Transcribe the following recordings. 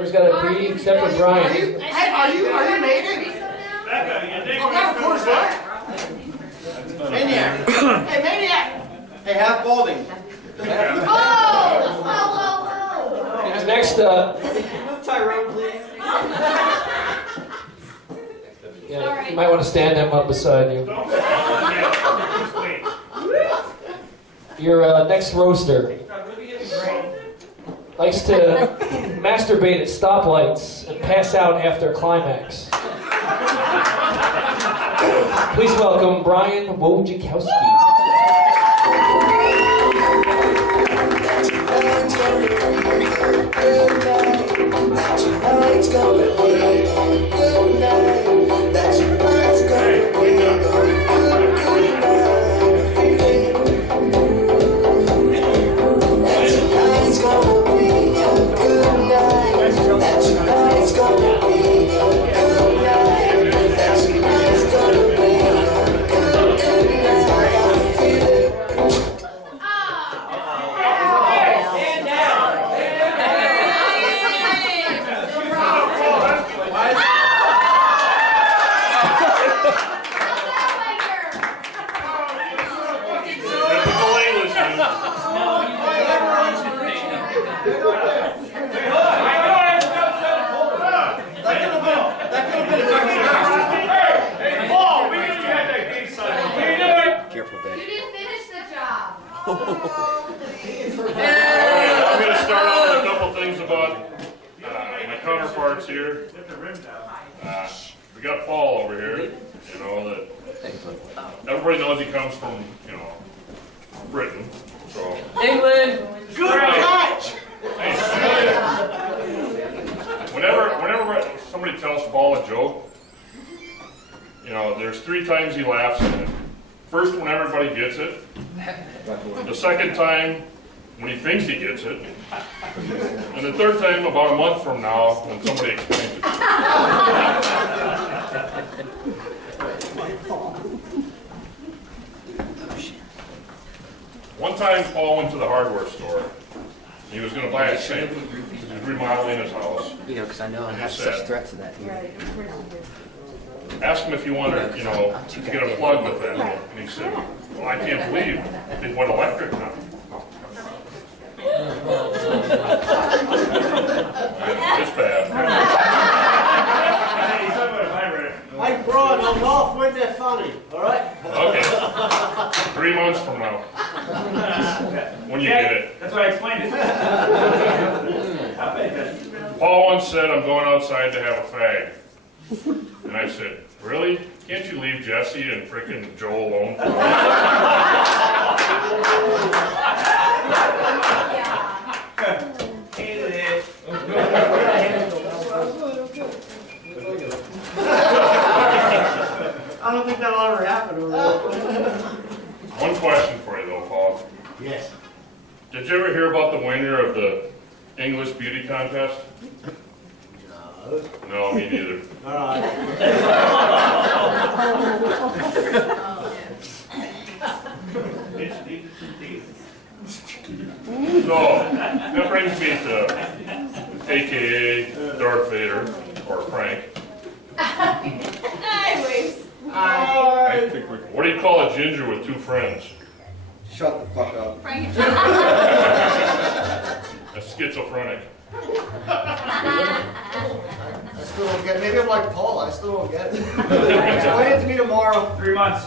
Whoever's got a B, except for Brian. Are you mating? Becca, you think Oh, of course, what? Maniac. Hey, Maniac. Hey, half balding. Next, Move Tyrone, please. yeah, you might want to stand them up beside you. Your next roaster likes to masturbate at stoplights and pass out after climax. Please welcome Brian Wojciechowski. Here. We got Paul over here, you know, that everybody knows he comes from, you know, Britain, so. England. Good catch. Whenever somebody tells Paul a joke, you know, there's 3 times he laughs at it. First, when everybody gets it. The second time, when he thinks he gets it. And the third time, about a month from now, when somebody explains it. One time, Paul went to the hardware store. He was going to buy a sink. He was remodeling his house. You know, because I know I have such threats of that here. Asked him if he wanted, you know, to get a plug with that. And he said, well, I can't believe they went electric now. It's bad. Mike Braun, I'm off. Wasn't that funny? All right? Okay. 3 months from now. When you get it. That's why I explained it. Paul once said, I'm going outside to have a fag. And I said, really? Can't you leave Jesse and frickin' Joe alone? Hated it. I don't think that'll ever happen over there. One question for you though, Paul. Yes. Did you ever hear about the winner of the English beauty contest? No. No, me neither. All right. So, that brings me to AKA Darth Vader, or Frank. What do you call a ginger with 2 friends? Shut the fuck up. A schizophrenic. I still don't get it. Maybe I'm like Paul. I still don't get it. Explain it to me tomorrow. 3 months.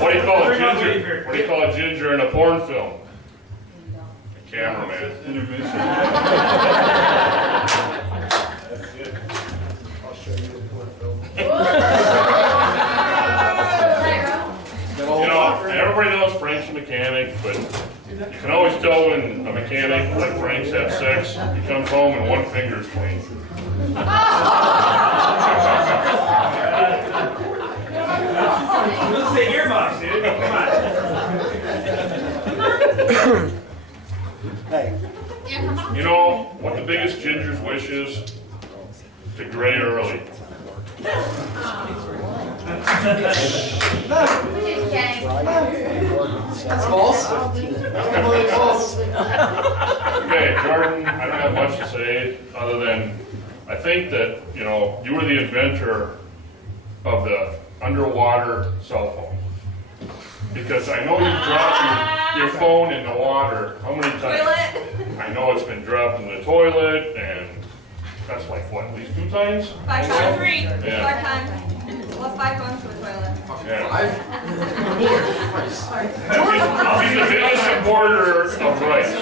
What do you call a ginger? What do you call a ginger in a porn film? A cameraman. Intermission. I'll show you the porn film. You know, everybody knows Frank's a mechanic, but you can always tell when a mechanic like Frank's had sex. He comes home and one finger's clean. Let's say earmuffs, dude. Come on. Hey. You know what the biggest ginger's wish is? To gray early. That's false. Totally false. Okay, Jordan, I don't have much to say other than I think that, you know, you were the inventor of the underwater cell phone. Because I know you dropped your phone in the water how many times? Toilet. I know it's been dropped in the toilet, and that's like, what, at least 2 times? 5 times. 3. Yeah. 5 times. Well, 5 times to the toilet. Yeah. He's the biggest importer of rice.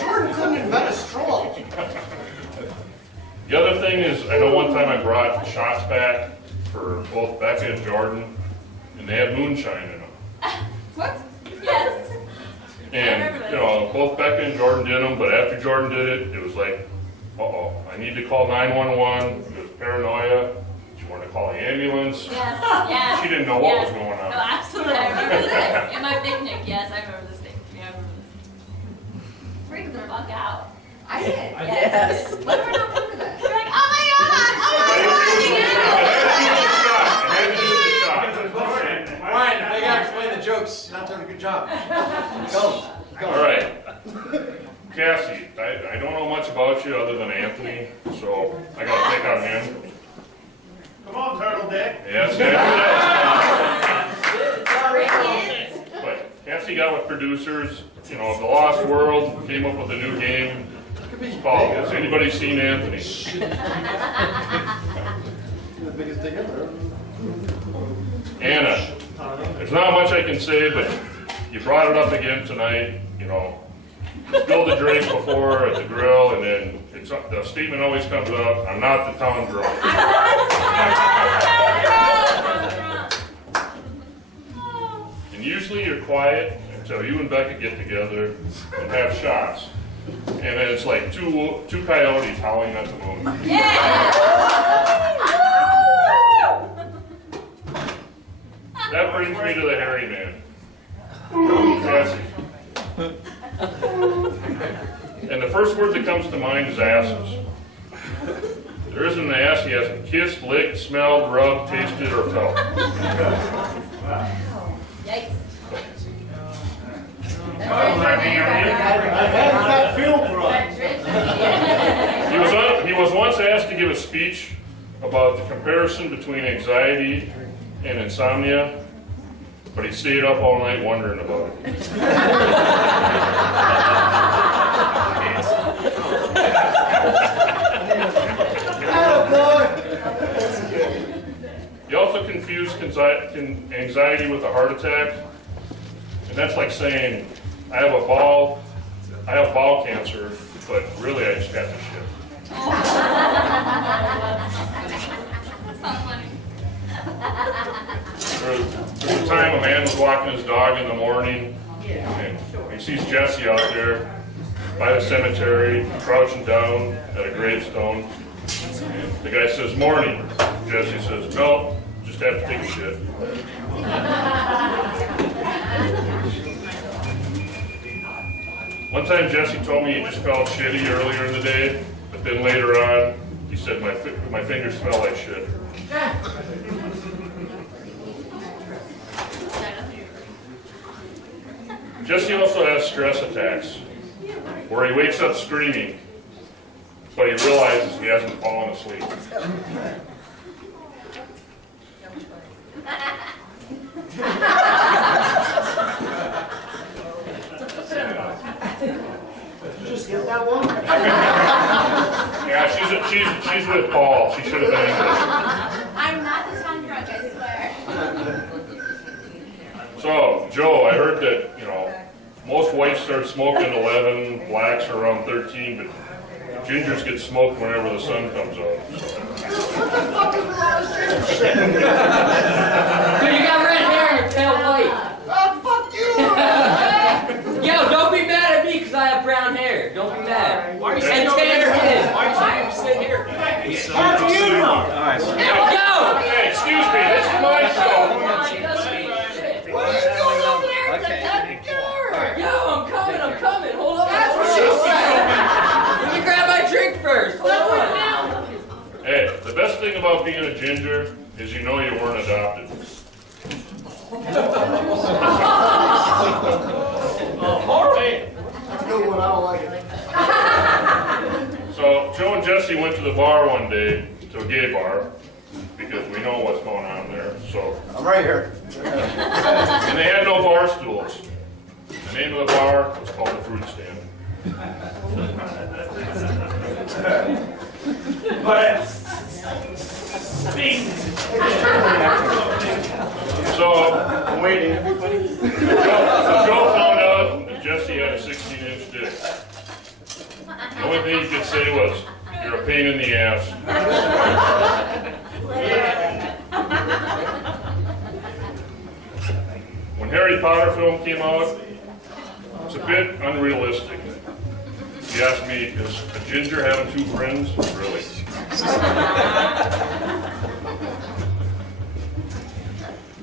Jordan couldn't invent a straw. The other thing is, I know one time I brought shots back for both Becca and Jordan, and they had moonshine in them. What? Yes. And, you know, both Becca and Jordan did them, but after Jordan did it, it was like, uh-oh, I need to call 911. It was paranoia. She wanted to call the ambulance. Yes, yes. She didn't know what was yes. going on. No, absolutely. I remember this. In my picnic, yes, I remember this thing. Yeah, I remember this. Freak the fuck out. I did. Yes. What were not remember that? You're like, oh my god! Oh my god! Ryan, they gotta explain the jokes. You're not doing a good job. Go. All right. Cassie, I don't know much about you other than Anthony, so I got to pick on him. Come on, Turtle Dick. Yes, but Cassie got with producers, you know, The Lost World, came up with a new game. It's called, has anybody seen Anthony? The biggest dick ever. Anna, there's not much I can say, but you brought it up again tonight, you know. Spilled the drink before at the grill, and then the statement always comes up, I'm not the town drunk. And usually you're quiet until you and Becca get together and have shots. And then it's like two coyotes howling at the moon. That brings me to the hairy man. Cassie. And the first word that comes to mind is asses. There isn't an ass he hasn't kissed, licked, smelled, rubbed, tasted, or felt. Yikes. That film for us. He was once asked to give a speech about the comparison between anxiety and insomnia, but he stayed up all night wondering about it. He also confused anxiety with a heart attack, and that's like saying, I have bowel cancer, but really I just got the shit. Sounds funny. There was a time a man was walking his dog in the morning, and he sees Jesse out there by the cemetery, crouching down at a gravestone. And the guy says, morning. Jesse says, no, just have to take a shit. One time Jesse told me he just felt shitty earlier in the day, but then later on, he said, my fingers smell like shit. Jesse also has stress attacks, where he wakes up screaming, but he realizes he hasn't fallen asleep. Did you just get that one? Yeah, she's with Paul. She should have been English. I'm not the town drunk, I swear. So, Joe, I heard that, you know, most whites start smoking at 11, blacks are around 13, but gingers get smoked whenever the sun comes up. What the fuck is with all this ginger shit? Dude, you got red hair and your tail white. Oh, fuck you! Yo, don't be mad at me because I have brown hair. Don't be mad. Why are you And sitting over Tanner there? is. Why are you sitting here? How do you know? Yo! Hey, excuse me, this is my show. What are you doing over there? At the door? Yo, I'm coming. Hold on. because you know you weren't adopted. That's a good one, I don't like it. So Joe and Jesse went to the bar one day, to a gay bar, because we know what's going on there. So, I'm right here. and they had no bar stools. The name of the bar was called the Fruit Stand. But So I'm waiting, everybody. Joe found out that Jesse had a 16-inch dick. The only thing he could say was, "You're a pain in the ass." When Harry Potter film came out, it's a bit unrealistic. If you ask me, is a ginger having two friends? Really?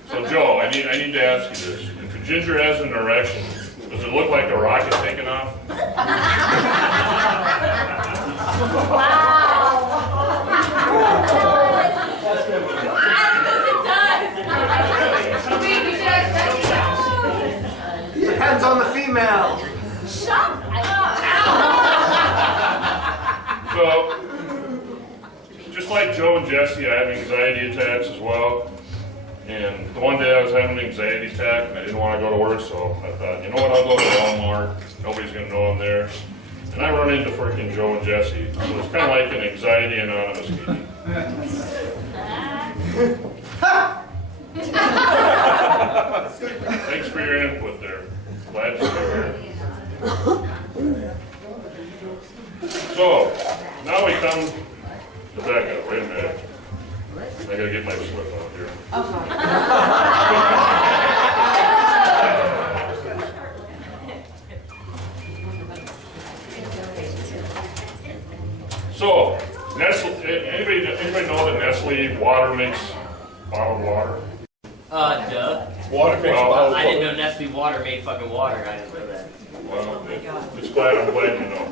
So Joe, I need to ask you this. If a ginger has an erection, does it look like a rocket taking off? Depends on the female. So, just like Joe and Jesse, I have anxiety attacks as well. And the one day I was having an anxiety attack and I didn't want to go to work, so I thought, you know what, I'll go to Walmart. Nobody's going to know I'm there. And I run into freaking Joe and Jesse. So it's kind of like an anxiety anonymous meeting. Thanks for your input there. Glad to be here. So, now we come to Becca. Wait a minute. I gotta get my slip out here. So, Nestle, anybody know that Nestle water makes bottled water? Duh. Water makes bottled I didn't know water. Nestle water made fucking water. I didn't know that. Well, I'm glad you know.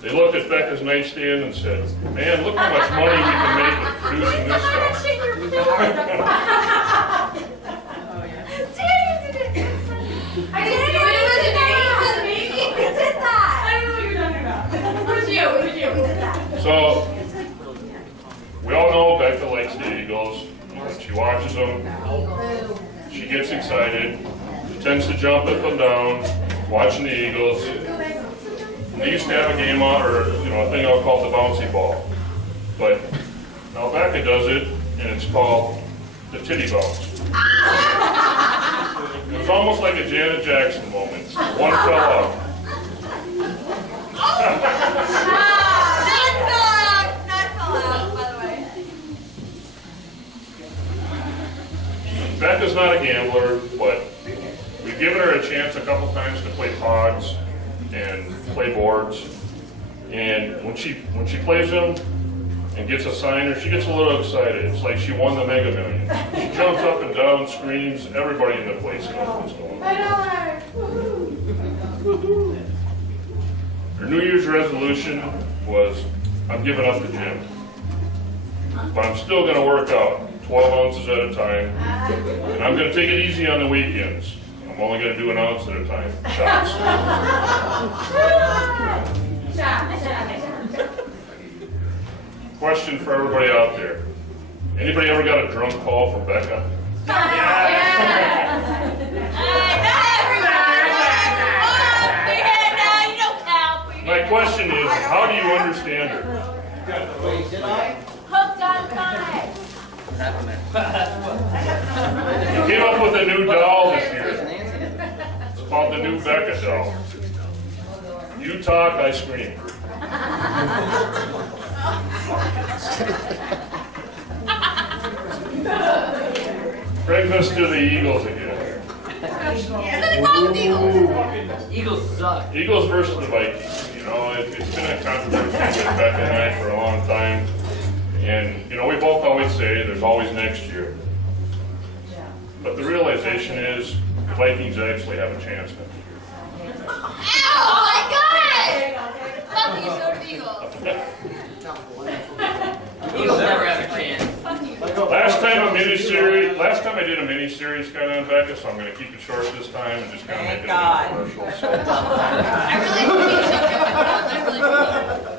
They looked at Becca's nightstand and said, "Man, look how much money we can make with producing this stuff." I didn't know it was a baby. Who did that? I don't know what you're talking about. Who's you? Who's you? So, we all know Becca likes the Eagles. When she watches them, she gets excited. She tends to jump up and down, watching the Eagles. They used to have a game on, or a thing out called the bouncy ball. But now Becca does it, and it's called the titty bounce. It was almost like a Janet Jackson moment. One fell out. Not fell out, by the way. Becca's not a gambler, but we've given her a chance a couple times to play pogs and play boards. And when she plays them and gets a signer, she gets a little excited. It's like she won the Mega Millions. She jumps up and down, screams. Everybody in the place knows what's going on. Her New Year's resolution was, "I'm giving up the gym. But I'm still going to work out 12 ounces at a time. And I'm going to take it easy on the weekends. I'm only going to do an ounce at a time. Shots." Question for everybody out there. Anybody ever got a drunk call from Becca? My question is, how do you understand her? Hooked on five. You came up with a new doll this year. It's called the new Becca doll. You talk, I scream. Bring us to the Eagles again. Eagles suck. Eagles versus the Vikings. It's been a controversy with Becca and I for a long time. And, we both always say there's always next year. But the realization is the Vikings actually have a chance next year. Oh my God! Fuck you, so do Eagles. Eagles never have a chance. mini-series, last time I did a mini-series kind of on Becca, so I'm gonna keep it short this time and just kind of make it a commercial. So. I really appreciate it. I really appreciate it.